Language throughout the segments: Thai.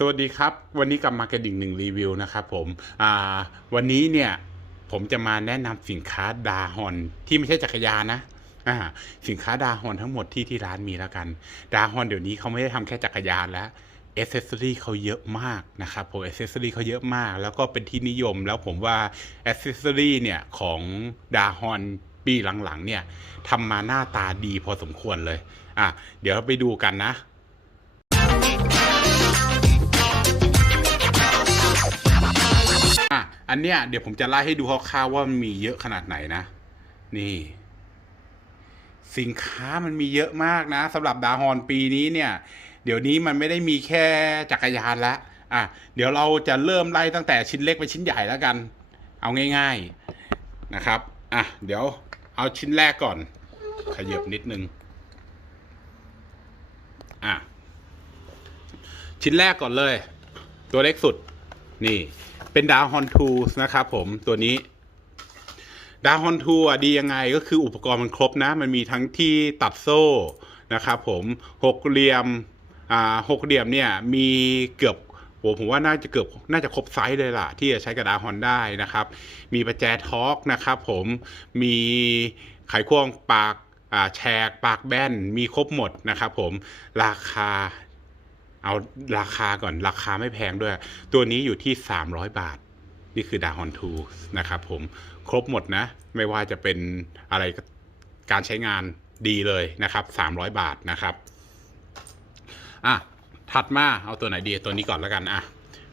สวัสดีครับ วันนี้กลับมากันอีกหนึ่งรีวิวนะครับผมวันนี้เนี่ยผมจะมาแนะนำสินค้าดาฮอนที่ไม่ใช่จักรยานนะสินค้าดาฮอนทั้งหมดที่ที่ร้านมีแล้วกัน ดาฮอนเดี๋ยวนี้เขาไม่ได้ทำแค่จักรยานแล้วเอเซสซอรี่เขาเยอะมากนะครับผมเอเซสซอรี่เขาเยอะมาก แล้วก็เป็นที่นิยมแล้วผมว่าเอเซสซอรี่เนี่ยของดาฮอนปีหลังๆเนี่ยทำมาหน้าตาดีพอสมควรเลยอะเดี๋ยวเราไปดูกันนะ อันเนี้ยเดี๋ยวผมจะไล่ให้ดูคร่าวๆว่ามันมีเยอะขนาดไหนนะ นี่ สินค้ามันมีเยอะมากนะสำหรับดาฮอนปีนี้เนี่ย เดี๋ยวนี้มันไม่ได้มีแค่จักรยานละอะเดี๋ยวเราจะเริ่มไล่ตั้งแต่ชิ้นเล็กไปชิ้นใหญ่แล้วกัน เอาง่าย ๆนะครับอะเดี๋ยวเอาชิ้นแรกก่อน ขยับนิดนึงอะชิ้นแรกก่อนเลย ตัวเล็กสุด นี่ เป็นดาวฮอนทูสนะครับผมตัวนี้ดาวฮอนทูอะดียังไงก็คืออุปกรณ์มันครบนะ มันมีทั้งที่ตัดโซ่นะครับผมหกเหลี่ยมอ่าหกเหลี่ยมเนี่ยมีเกือบโหผมว่าน่าจะเกือบน่าจะครบไซส์เลยล่ะ ที่จะใช้กับดาฮอนได้นะครับ มีประแจทอร์กนะครับผมมีไขควงปากอ่าแฉกปากแบนมีครบหมดนะครับผมราคา เอาราคาก่อนราคาไม่แพงด้วย ตัวนี้อยู่ที่ 300 บาท นี่คือดาฮอนทูนะครับผมครบหมดนะ ไม่ว่าจะเป็นอะไรการใช้งานดีเลยนะครับ 300 บาทนะครับอะถัดมาเอาตัวไหนดีตัวนี้ก่อนแล้วกันอะ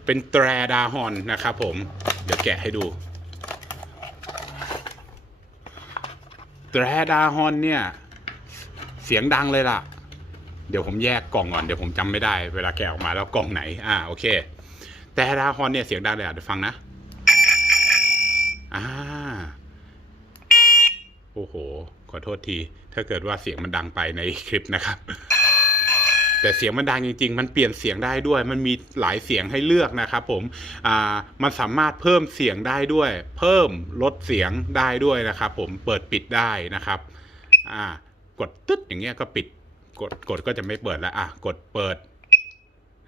เป็นแตรดาฮอนนะครับผม เดี๋ยวแกะให้ดู แตรดาฮอนเนี่ย เสียงดังเลยล่ะ เดี๋ยวผมแยกกล่องก่อน เดี๋ยวผมจำไม่ได้ เวลาแกะออกมาแล้วกล่องไหน อ่าโอเค แต่ดาฮอนเนี่ยเสียงดังเลยอะเดี๋ยวฟังนะ อ่า โอ้โห ขอโทษที ถ้าเกิดว่าเสียงมันดังไปในคลิปนะครับ แต่เสียงมันดังจริง ๆ มันเปลี่ยนเสียงได้ด้วย มันมีหลายเสียงให้เลือกนะครับผม อ่า มันสามารถเพิ่มเสียงได้ด้วย เพิ่มลดเสียงได้ด้วยนะครับผม เปิดปิดได้นะครับ อ่า กดตึ๊ดอย่างเงี้ยก็ปิด กดกดก็จะไม่เปิดแล้วอะกดเปิด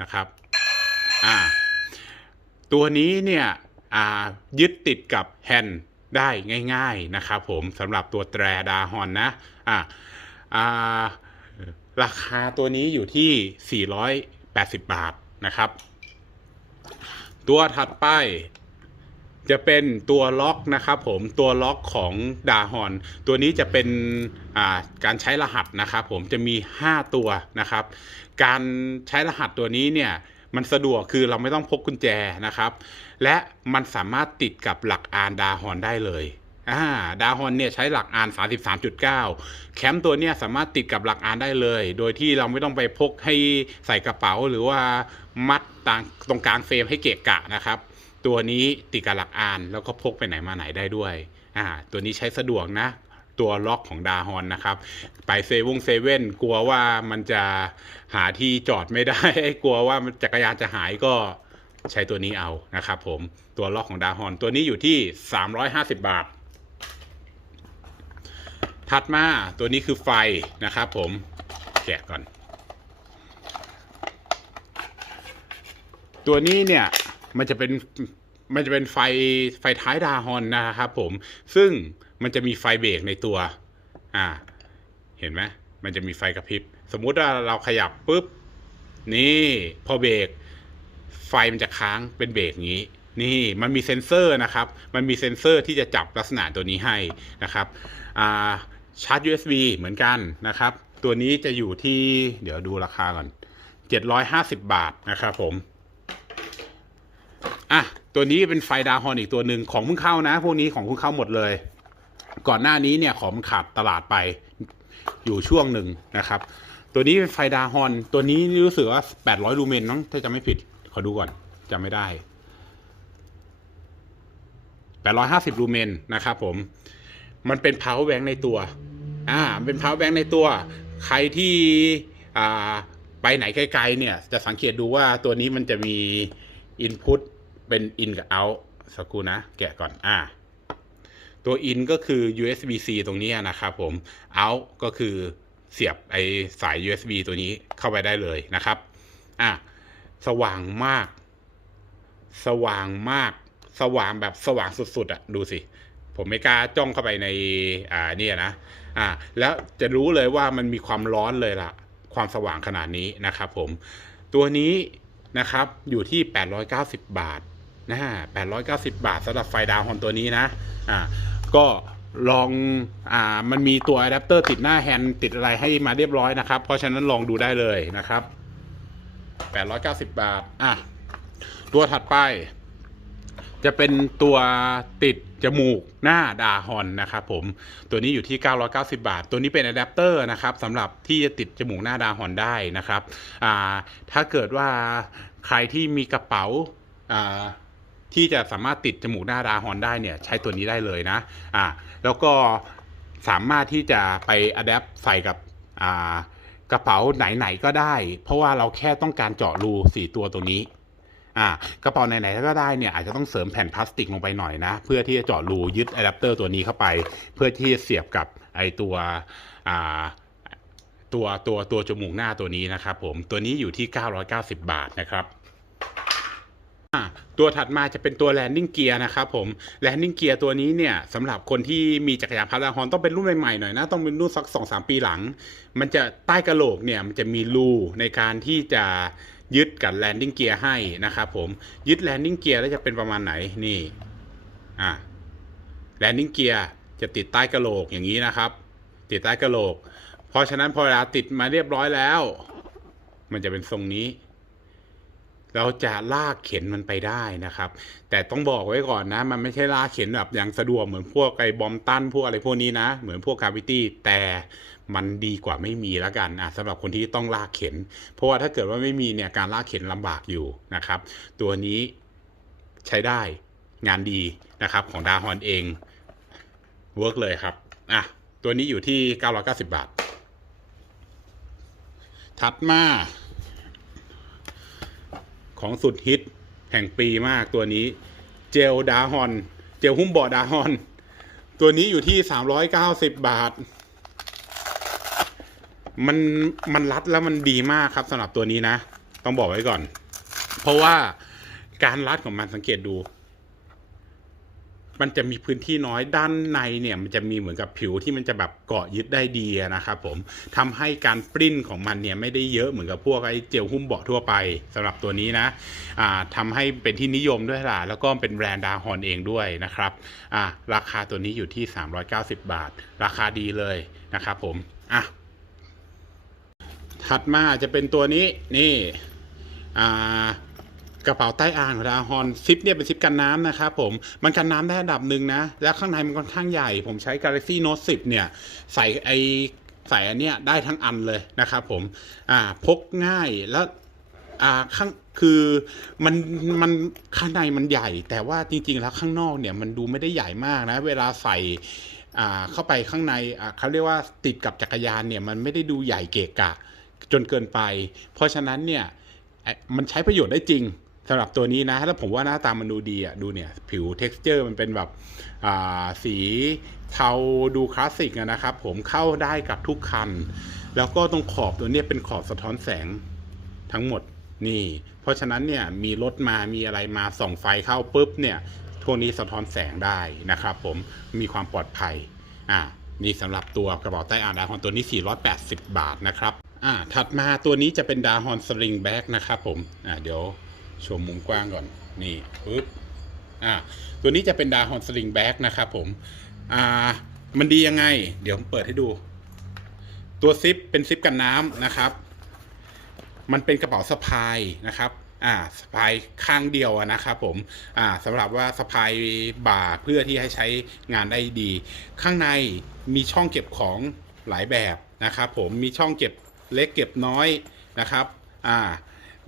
นะครับอ่าตัวนี้เนี่ยอ่ายึดติดกับแฮนด์ได้ง่าย ๆนะครับผมสำหรับตัวแตรดาฮอนนะอ่าอ่าราคาตัวนี้อยู่ที่ 480 บาทนะครับ ตัวถัดไป จะเป็นตัวล็อกนะครับผมตัวล็อกของดาฮอน ตัวนี้จะเป็นาการใช้รหัสนะครับผมจะมี 5 ตัวนะครับ การใช้รหัสตัวนี้เนี่ยมันสะดวกคือเราไม่ต้องพกกุญแจนะครับ และมันสามารถติดกับหลักอานดาฮอนได้เลยอ่าดาฮอนเนี่ยใช้หลักอาน 33.9 แคมป์ตัวเนี้ยสามารถติดกับหลักอานได้เลย โดยที่เราไม่ต้องไปพกให้ใส่กระเป๋าหรือว่ามัดตตรงกลางเฟรมให้เกะกะนะครับ ตัวนี้ติดกับหลักอานแล้วก็พกไปไหนมาไหนได้ด้วยอ่าตัวนี้ใช้สะดวกนะ ตัวล็อกของดาฮอนนะครับ ไปเซเวงเซเว่นกลัวว่ามันจะหาที่จอดไม่ได้ กลัวว่าจักรยานจะหายก็ใช้ตัวนี้เอานะครับผมตัวล็อกของดาฮอนตัวนี้อยู่ที่ 350 บาท ถัดมาตัวนี้คือไฟนะครับผมแกะก่อน ตัวนี้เนี่ย มันจะเป็นมันจะเป็นไฟไฟท้ายดาฮอนนะครับผม ซึ่งมันจะมีไฟเบรกในตัว อ่า เห็นไหมมันจะมีไฟกระพริบ สมมุติว่าเราขยับปุ๊บ นี่พอเบรกไฟมันจะค้างเป็นเบรกอย่งนี้ นี่มันมีเซ็นเซอร์นะครับ มันมีเซ็นเซอร์ที่จะจับลักษณะตัวนี้ให้นะครับอ่าชาร์จ USB เหมือนกันนะครับ ตัวนี้จะอยู่ที่เดี๋ยวดูราคาก่อน 750 บาทนะครับผม อะตัวนี้เป็นไฟดาวฮอนอีกตัวหนึ่งของเพิ่งเข้านะ พวกนี้ของเพิ่งเข้าหมดเลย ก่อนหน้านี้เนี่ยของมันขาดตลาดไปอยู่ช่วงหนึ่งนะครับ ตัวนี้เป็นไฟดาวฮอนตัวนี้รู้สึกว่า 800 ลูเมนน้องถ้าจะไม่ผิด ขอดูก่อนจำไม่ได้ 850 ลูเมนนะครับผมมันเป็น power bank ในตัว อ่า เป็น power bank ในตัว ใครที่ อ่า ไปไหนไกลๆ เนี่ย จะสังเกตดูว่าตัวนี้มันจะมี input เป็น in กับ out สักครู่นะ แกะก่อนอ่าตัว in ก็คือ USB C ตรงนี้นะครับผม out ก็คือเสียบไอสาย USB ตัวนี้เข้าไปได้เลยนะครับอะสว่างมาก สว่างมาก สว่างแบบสว่างสุดๆอะดูสิ ผมไม่กล้าจ้องเข้าไปในอ่าเนี่ยนะอ่าแล้วจะรู้เลยว่ามันมีความร้อนเลยล่ะ ความสว่างขนาดนี้นะครับผม ตัวนี้นะครับอยู่ที่ 890 บาท นะ890บาทสำหรับไฟดาวน์ฮอนตัวนี้นะ อ่า ก็ลอง อ่า มันมีตัวอะแดปเตอร์ติดหน้าแฮนด์ติดอะไรให้มาเรียบร้อยนะครับ เพราะฉะนั้นลองดูได้เลยนะครับ890บาท อะ ตัวถัดไป จะเป็นตัวติดจมูกหน้าดาฮอนนะครับผม ตัวนี้อยู่ที่ 990 บาท ตัวนี้เป็นอะแดปเตอร์นะครับสำหรับที่จะติดจมูกหน้าดาฮอนได้นะครับ อ่า ถ้าเกิดว่าใครที่มีกระเป๋า อ่า ที่จะสามารถติดจมูกหน้าดาฮอนได้เนี่ยใช้ตัวนี้ได้เลยนะอ่าแล้วก็สามารถที่จะไปอะแดปใส่กับอ่ากระเป๋าไหนๆก็ได้ เพราะว่าเราแค่ต้องการเจาะรูสี่ตัวตรงนี้อ่ากระเป๋าไหนๆก็ได้เนี่ยอาจจะต้องเสริมแผ่นพลาสติกลงไปหน่อยนะ เพื่อที่จะเจาะรูยึดอะแดปเตอร์ตัวนี้เข้าไป เพื่อที่จะเสียบกับไอตัวอ่าตัวตัวตัวจมูกหน้าตัวนี้นะครับผมตัวนี้อยู่ที่ 990 บาทนะครับ ตัวถัดมาจะเป็นตัวแลนดิ้งเกียร์นะครับผมแลนดิ้งเกียร์ตัวนี้เนี่ยสำหรับคนที่มีจักรยานพาราฮอนต้องเป็นรุ่นใหม่ๆหน่อยนะ ต้องเป็นรุ่นสักสองสามปีหลัง มันจะใต้กระโหลกเนี่ยมันจะมีรูในการที่จะยึดกับแลนดิ้งเกียร์ให้นะครับผมยึดแลนดิ้งเกียร์แล้วจะเป็นประมาณไหนนี่อะแลนดิ้งเกียร์จะติดใต้กระโหลกอย่างนี้นะครับ ติดใต้กระโหลก เพราะฉะนั้นพอเวลาติดมาเรียบร้อยแล้ว มันจะเป็นทรงนี้ เราจะลากเข็นมันไปได้นะครับ แต่ต้องบอกไว้ก่อนนะ มันไม่ใช่ลากเข็นแบบอย่างสะดวกเหมือนพวกไอ้บอมตันพวกอะไรพวกนี้นะ เหมือนพวกคาวิตี้แต่มันดีกว่าไม่มีแล้วกันอะสำหรับคนที่ต้องลากเข็น เพราะว่าถ้าเกิดว่าไม่มีเนี่ยการลากเข็นลำบากอยู่นะครับ ตัวนี้ใช้ได้งานดีนะครับของดาฮอนเองเวิร์กเลยครับอะตัวนี้อยู่ที่ 990 บาท ถัดมา ของสุดฮิตแห่งปีมากตัวนี้ เจลดาฮอน เจลหุ้มบ่อดาฮอน ตัวนี้อยู่ที่ 390 บาท มันมันรัดแล้วมันดีมากครับสำหรับตัวนี้นะ ต้องบอกไว้ก่อน เพราะว่าการรัดของมันสังเกตดู มันจะมีพื้นที่น้อยด้านในเนี่ยมันจะมีเหมือนกับผิวที่มันจะแบบเกาะยึดได้ดีนะครับผมทำให้การปริ้นของมันเนี่ยไม่ได้เยอะเหมือนกับพวกไอ้เจลหุ้มเบาะทั่วไปสำหรับตัวนี้นะอ่าทำให้เป็นที่นิยมด้วยล่ะแล้วก็เป็นแบรนด์ดาฮอนเองด้วยนะครับอ่าราคาตัวนี้อยู่ที่ 390 บาท ราคาดีเลยนะครับผมอะถัดมาจะเป็นตัวนี้นี่อ่า กระเป๋าใต้อ่างของดาฮอนซิปเนี่ยเป็นซิปกันน้ำนะครับผมมันกันน้ำได้ระดับหนึ่งนะ แล้วข้างในมันค่อนข้างใหญ่ ผมใช้ Galaxy Note 10 เนี่ย ใส่ไอใส่อันเนี้ยได้ทั้งอันเลยนะครับผมอ่าพกง่ายแล้วอ่าข้างคือมันมันข้างในมันใหญ่ แต่ว่าจริง ๆ แล้วข้างนอกเนี่ยมันดูไม่ได้ใหญ่มากนะ เวลาใส่อ่าเข้าไปข้างในอ่าเขาเรียกว่าติดกับจักรยานเนี่ยมันไม่ได้ดูใหญ่เกะกะจนเกินไป เพราะฉะนั้นเนี่ยมันใช้ประโยชน์ได้จริง สำหรับตัวนี้นะแล้วผมว่าหน้าตามันดูดีอะดูเนี่ย ผิว t e x t อร์มันเป็นแบบอ่าสีเทาดูคลาสสิกนะครับ ผมเข้าได้กับทุกคัน แล้วก็ตรงขอบตัวนี้เป็นขอบสะท้อนแสงทั้งหมดนี่ เพราะฉะนั้นเนี่ยมีรถมามีอะไรมาส่องไฟเข้าปุ๊บเนี่ยพวกนี้สะท้อนแสงได้นะครับ ผมมีความปลอดภัยอ่านี่สำหรับตัวกระเป๋าใต้อาดาฮอนตัวนี้ 480 บาทนะครับอ่าถัดมาตัวนี้จะเป็นดาฮอนสลิงแบ็กนะครับผมอ่าเดี๋ยว ชมมุมกว้างก่อน นี่ปึ๊บอ่าตัวนี้จะเป็นดาฮอนสลิงแบ็กนะครับผม อ่า มันดียังไง เดี๋ยวผมเปิดให้ดู ตัวซิปเป็นซิปกันน้ำนะครับ มันเป็นกระเป๋าสะพายนะครับ อ่าสะพายข้างเดียวนะครับผม อ่าสำหรับว่าสะพายบ่าเพื่อที่ให้ใช้งานได้ดี ข้างในมีช่องเก็บของหลายแบบนะครับผมมีช่องเก็บเล็กเก็บน้อยนะครับ อ่า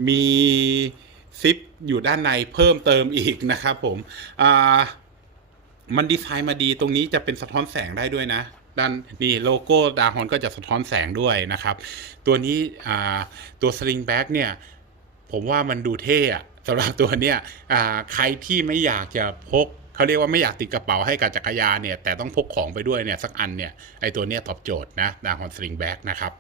มี ซิปอยู่ด้านในเพิ่มเติมอีกนะครับผมมันดีไซน์มาดีตรงนี้จะเป็นสะท้อนแสงได้ด้วยนะด้านนี่โลโก้ดาฮอนก็จะสะท้อนแสงด้วยนะครับ ตัวนี้ตัวสลิงแบ็กเนี่ย ผมว่ามันดูเท่สำหรับตัวเนี้ยใครที่ไม่อยากจะพกเขาเรียกว่าไม่อยากติดกระเป๋าให้กับจักรยานเนี่ย แต่ต้องพกของไปด้วยเนี่ย สักอันเนี่ย ไอตัวเนี้ยตอบโจทย์นะดาฮอนสลิงแบ็กนะครับ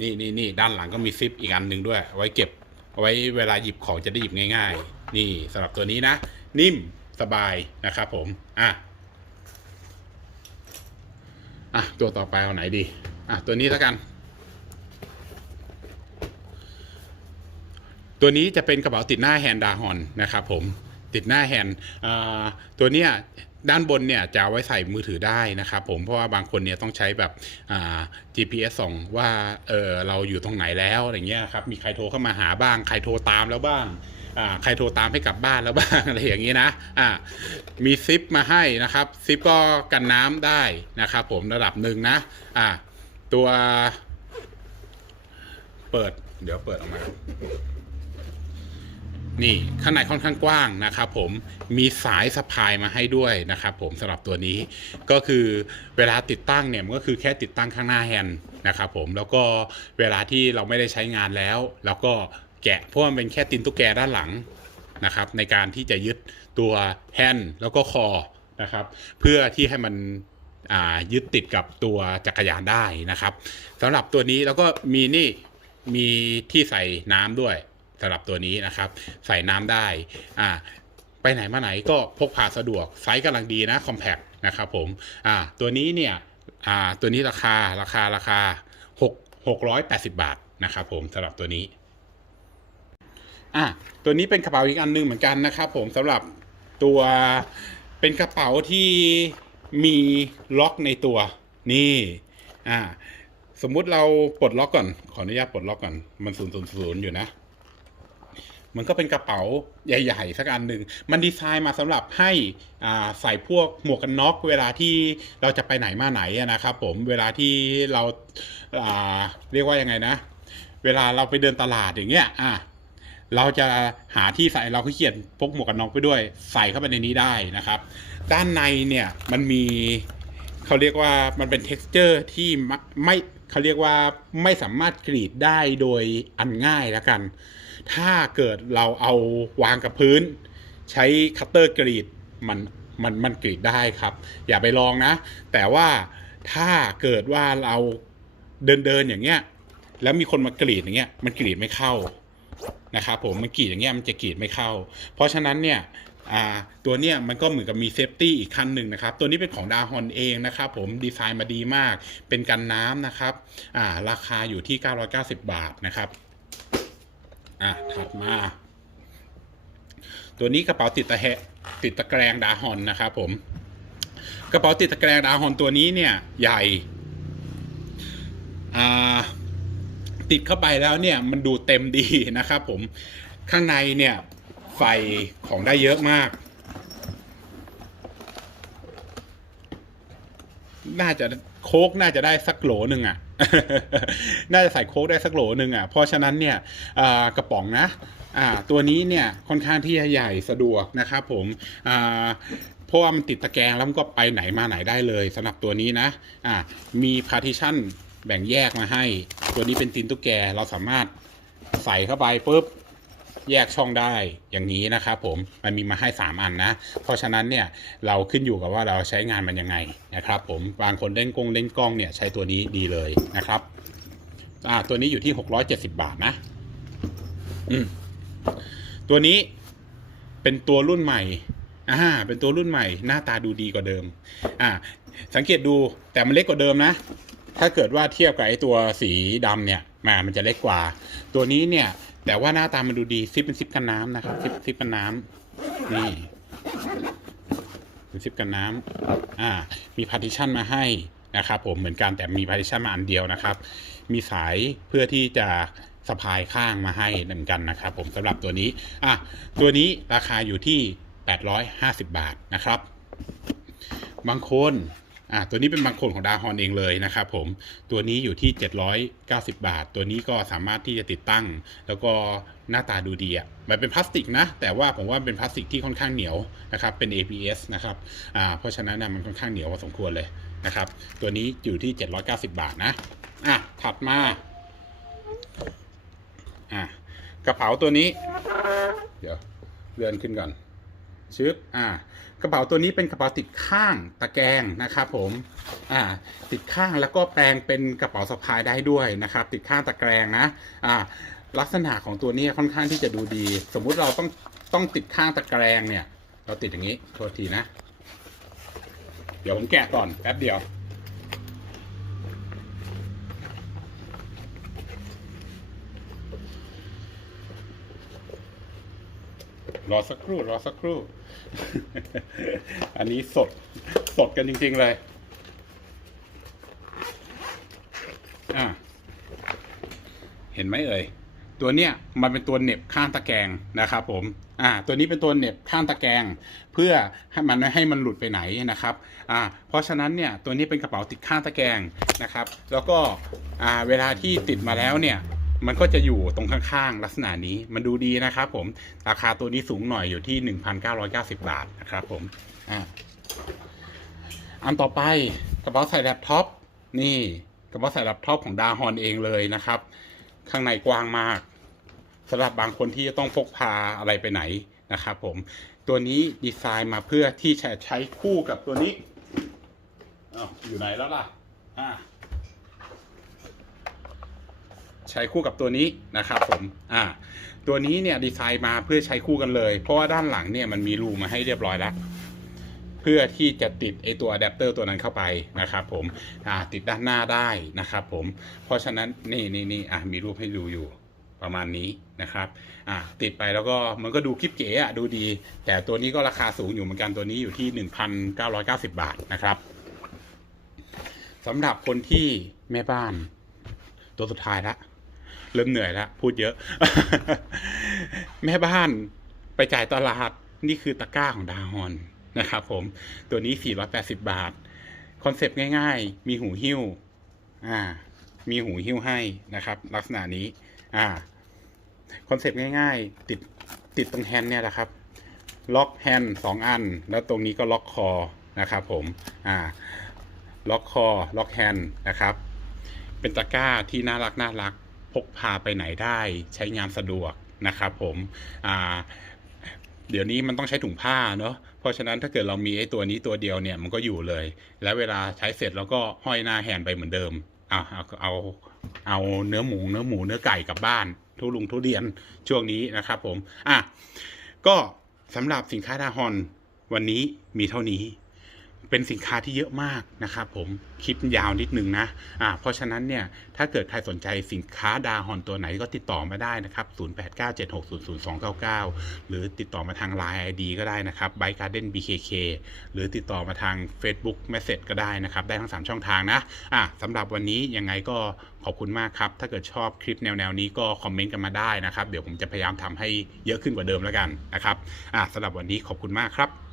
นี่นี่นี่ด้านหลังก็มีซิปอีกอันหนึ่งด้วย ไว้เก็บ เอาไว้เวลาหยิบของจะได้หยิบง่าย ๆ นี่สำหรับตัวนี้นะ นิ่มสบายนะครับผม อะ อะ ตัวต่อไปเอาไหนดี อะ ตัวนี้แล้วกัน ตัวนี้จะเป็นกระเป๋าติดหน้าแฮนด์ดาฮอนนะครับผม ติดหน้าแฮนด์ตัวเนี้ยด้านบนเนี่ยจะเอาไว้ใส่มือถือได้นะครับผมเพราะว่าบางคนเนี่ยต้องใช้แบบ GPS ส่องว่าเออเราอยู่ตรงไหนแล้วอะไรเงี้ยครับมีใครโทรเข้ามาหาบ้าง ใครโทรตามแล้วบ้างใครโทรตามให้กลับบ้านแล้วบ้างอะไรอย่างนี้นะอ่ามีซิปมาให้นะครับซิปก็กันน้ำได้นะครับผมระดับหนึ่งนะอ่าตัวเปิดเดี๋ยวเปิดออกมา นี่ข้างในค่อนข้างกว้างนะครับผมมีสายสะพายมาให้ด้วยนะครับผมสำหรับตัวนี้ก็คือเวลาติดตั้งเนี่ยมันก็คือแค่ติดตั้งข้างหน้าแฮนด์นะครับผมแล้วก็เวลาที่เราไม่ได้ใช้งานแล้ว แล้วก็แกะเพราะมันเป็นแค่ตินตุ๊กแกด้านหลังนะครับในการที่จะยึดตัวแฮนด์แล้วก็คอนะครับเพื่อที่ให้มันยึดติดกับตัวจักรยานได้นะครับสำหรับตัวนี้แล้วก็มีนี่มีที่ใส่น้ำด้วย สำหรับตัวนี้นะครับ ใส่น้ำได้อ่าไปไหนมาไหนก็พกพาสะดวกไซส์กำลังดีนะคอมแพคนะครับผมอ่าตัวนี้เนี่ยอ่าตัวนี้ราคาราคาราคาหกหกร้อยแปดสิบาทนะครับผมสำหรับตัวนี้อะตัวนี้เป็นกระเป๋าอีกอันหนึงเหมือนกันนะครับผมสำหรับตัวเป็นกระเป๋าที่มีล็อกในตัวนี่อ่าสมมุติเราปลดล็อกก่อน ขออนุญาตปลดล็อกก่อน มันศูนย์ศูนย์ศูนย์อยู่นะ มันก็เป็นกระเป๋าใหญ่ๆ สักอันหนึ่ง มันดีไซน์มาสำหรับให้ใส่พวกหมวกกันน็อก เวลาที่เราจะไปไหนมาไหนนะครับผม เวลาที่เราาเรียกว่ายังไงนะ เวลาเราไปเดินตลาดอย่างเงี้ยอะเราจะหาที่ใส่เราก็เขียนพกหมวกกันน็อกไปด้วย ใส่เข้าไปในนี้ได้นะครับ ด้านในเนี่ยมันมีเขาเรียกว่ามันเป็น t e x t อร์ที่ไม่เขาเรียกว่าไม่สามารถกรีดได้โดยอันง่ายแล้วกัน ถ้าเกิดเราเอาวางกับพื้น ใช้คัตเตอร์กรีดมันมันมันกรีดได้ครับ อย่าไปลองนะ แต่ว่าถ้าเกิดว่าเราเดินเดินอย่างเงี้ย แล้วมีคนมากรีดอย่างเงี้ย มันกรีดไม่เข้านะครับผมมันกรีดอย่างเงี้ยมันจะกรีดไม่เข้า เพราะฉะนั้นเนี่ยตัวเนี้ยมันก็เหมือนกับมีเซฟตี้อีกขั้นหนึ่งนะครับ ตัวนี้เป็นของดาฮอนเองนะครับผมดีไซน์มาดีมาก เป็นกันน้ำนะครับราคาอยู่ที่ 990 บาทนะครับ อะ ถัดมา ตัวนี้กระเป๋าติดตะแหะติดตะแกรงดาฮอนนะครับผม กระเป๋าติดตะแกรงดาฮอนตัวนี้เนี่ยใหญ่ อ่า ติดเข้าไปแล้วเนี่ยมันดูเต็มดีนะครับผม ข้างในเนี่ยใส่ของได้เยอะมาก น่าจะ โค้กน่าจะได้สักโหลหนึ่งอะ น่าจะใส่โค้กได้สักโหลหนึ่งอะ เพราะฉะนั้นเนี่ยกระป๋องนะอ่าตัวนี้เนี่ยค่อนข้างที่จะใหญ่สะดวกนะครับผมอ่าเพราะว่ามันติดตะแกรงแล้วมันก็ไปไหนมาไหนได้เลยสำหรับตัวนี้นะอ่ามีพาร์ติชันแบ่งแยกมาให้ ตัวนี้เป็นตีนตุ๊กแกเราสามารถใส่เข้าไปปุ๊บ แยกช่องได้อย่างนี้นะครับผมมันมีมาให้ 3 อันนะ เพราะฉะนั้นเนี่ยเราขึ้นอยู่กับว่าเราใช้งานมันยังไงนะครับผมบางคนเล่นกล้องเล่นกล้องเนี่ยใช้ตัวนี้ดีเลยนะครับอ่าตัวนี้อยู่ที่ 670 บาทนะอืมตัวนี้เป็นตัวรุ่นใหม่อ่าเป็นตัวรุ่นใหม่หน้าตาดูดีกว่าเดิมอ่าสังเกตดูแต่มันเล็กกว่าเดิมนะ ถ้าเกิดว่าเทียบกับไอ้ตัวสีดำเนี่ยมามันจะเล็กกว่า ตัวนี้เนี่ย แต่ว่าหน้าตามันดูดีซิปเป็นซิปกันน้ำนะครับซิปซิปกันน้ำนี่เป็นซิปกันน้ำอ่า มีพาร์ติชันมาให้นะครับ ผมเหมือนกันแต่มีพาร์ติชันมาอันเดียวนะครับ มีสายเพื่อที่จะสะพายข้างมาให้เหมือนกันนะครับ ผมสำหรับตัวนี้อะตัวนี้ราคาอยู่ที่ 850 บาทนะครับ บางคน อ่าตัวนี้เป็นบางคนของดาฮอนเองเลยนะครับผมตัวนี้อยู่ที่ 790 บาท ตัวนี้ก็สามารถที่จะติดตั้ง แล้วก็หน้าตาดูดีอะมันเป็นพลาสติกนะ แต่ว่าผมว่าเป็นพลาสติกที่ค่อนข้างเหนียวนะครับเป็น ABS นะครับอ่าเพราะฉะนั้นนะมันค่อนข้างเหนียวพอสมควรเลยนะครับตัวนี้อยู่ที่ 790 บาทนะอะถัดมาอะกระเป๋าตัวนี้ เดี๋ยวเลื่อนขึ้นก่อน ชึบอ่ากระเป๋าตัวนี้เป็นกระเป๋าติดข้างตะแกรงนะครับผมอ่าติดข้างแล้วก็แปลงเป็นกระเป๋าสะพายได้ด้วยนะครับ ติดข้างตะแกรงนะอ่าลักษณะของตัวนี้ค่อนข้างที่จะดูดี สมมุติเราต้องต้องติดข้างตะแกรงเนี่ย เราติดอย่างนี้โทษทีนะ เดี๋ยวผมแกะก่อนแป๊บเดียว รอสักครู่รอสักครู่ อันนี้สดสดกันจริง ๆ เลย อะเห็นไหมเอ่ยตัวเนี้ยมันเป็นตัวเน็บข้างตะแกรงนะครับผม อ่า ตัวนี้เป็นตัวเน็บข้างตะแกรงเพื่อให้มันไม่ให้มันหลุดไปไหนนะครับ อ่า เพราะฉะนั้นเนี่ยตัวนี้เป็นกระเป๋าติดข้างตะแกรงนะครับ แล้วก็ อ่า เวลาที่ติดมาแล้วเนี่ย มันก็จะอยู่ตรงข้างๆ ลักษณะนี้มันดูดีนะครับผมราคาตัวนี้สูงหน่อยอยู่ที่ 1,990 บาทนะครับผมอ่าอันต่อไปกระเป๋าใส่แล็ปท็อปนี่กระเป๋าใส่แล็ปท็อปของดาฮอนเองเลยนะครับ ข้างในกว้างมากสำหรับบางคนที่จะต้องพกพาอะไรไปไหนนะครับผมตัวนี้ดีไซน์มาเพื่อที่จะใช้คู่กับตัวนี้อ้าวอยู่ไหนแล้วล่ะอ่า ใช้คู่กับตัวนี้นะครับผมอ่าตัวนี้เนี่ยดีไซน์มาเพื่อใช้คู่กันเลย เพราะว่าด้านหลังเนี่ยมันมีรูมาให้เรียบร้อยแล้วเพื่อที่จะติดไอตัวอะแดปเตอร์ตัวนั้นเข้าไปนะครับผมอ่าติดด้านหน้าได้นะครับผมเพราะฉะนั้นนี่นี่นี่อะมีรูปให้ดูอยู่ประมาณนี้นะครับอ่าติดไปแล้วก็มันก็ดูคลิปเก๋อะดูดี แต่ตัวนี้ก็ราคาสูงอยู่เหมือนกันตัวนี้อยู่ที่ 1,990 บาทนะครับสำหรับคนที่แม่บ้านตัวสุดท้ายละ เริ่มเหนื่อยแล้วพูดเยอะ แม่บ้านไปจ่ายตลาดนี่คือตะกร้าของดาฮอนนะครับผมตัวนี้ 480 บาท คอนเซปต์ง่ายๆ มีหูหิ้วอ่ามีหูหิ้วให้นะครับ ลักษณะนี้อ่าคอนเซปต์ง่ายๆ ติดติดตรงแฮนด์เนี่ยแหละครับ ล็อกแฮนด์สองอัน แล้วตรงนี้ก็ล็อกคอนะครับผมอ่าล็อกคอ ล็อกแฮนด์นะครับ เป็นตะกร้าที่น่ารักน่ารัก กพาไปไหนได้ใช้งานสะดวกนะครับผมเดี๋ยวนี้มันต้องใช้ถุงผ้าเนาะ เพราะฉะนั้นถ้าเกิดเรามีไอ้ตัวนี้ตัวเดียวเนี่ยมันก็อยู่เลย แล้วเวลาใช้เสร็จเราก็ห้อยหน้าแฮนไปเหมือนเดิมอ่าเอาเอาเอาเนื้อหมูเนื้อหมูเนื้อไก่กลับบ้าน ทุลุงทุเรียนช่วงนี้นะครับผม อะ ก็สำหรับสินค้าดาฮอนวันนี้มีเท่านี้ เป็นสินค้าที่เยอะมากนะครับผมคลิปยาวนิดนึงนะอ่าเพราะฉะนั้นเนี่ยถ้าเกิดใครสนใจสินค้าดาฮอนตัวไหนก็ติดต่อมาได้นะครับ 0897600299 หรือติดต่อมาทาง Line ID ก็ได้นะครับ b y Garden BKK หรือติดต่อมาทาง Facebook Message ก็ได้นะครับ ได้ทั้ง 3 ช่องทางนะอะสำหรับวันนี้ยังไงก็ขอบคุณมากครับ ถ้าเกิดชอบคลิปแนวๆนี้ก็คอมเมนต์กันมาได้นะครับ เดี๋ยวผมจะพยายามทำให้เยอะขึ้นกว่าเดิมแล้วกันนะครับอะสำหรับวันนี้ขอบคุณมากครับ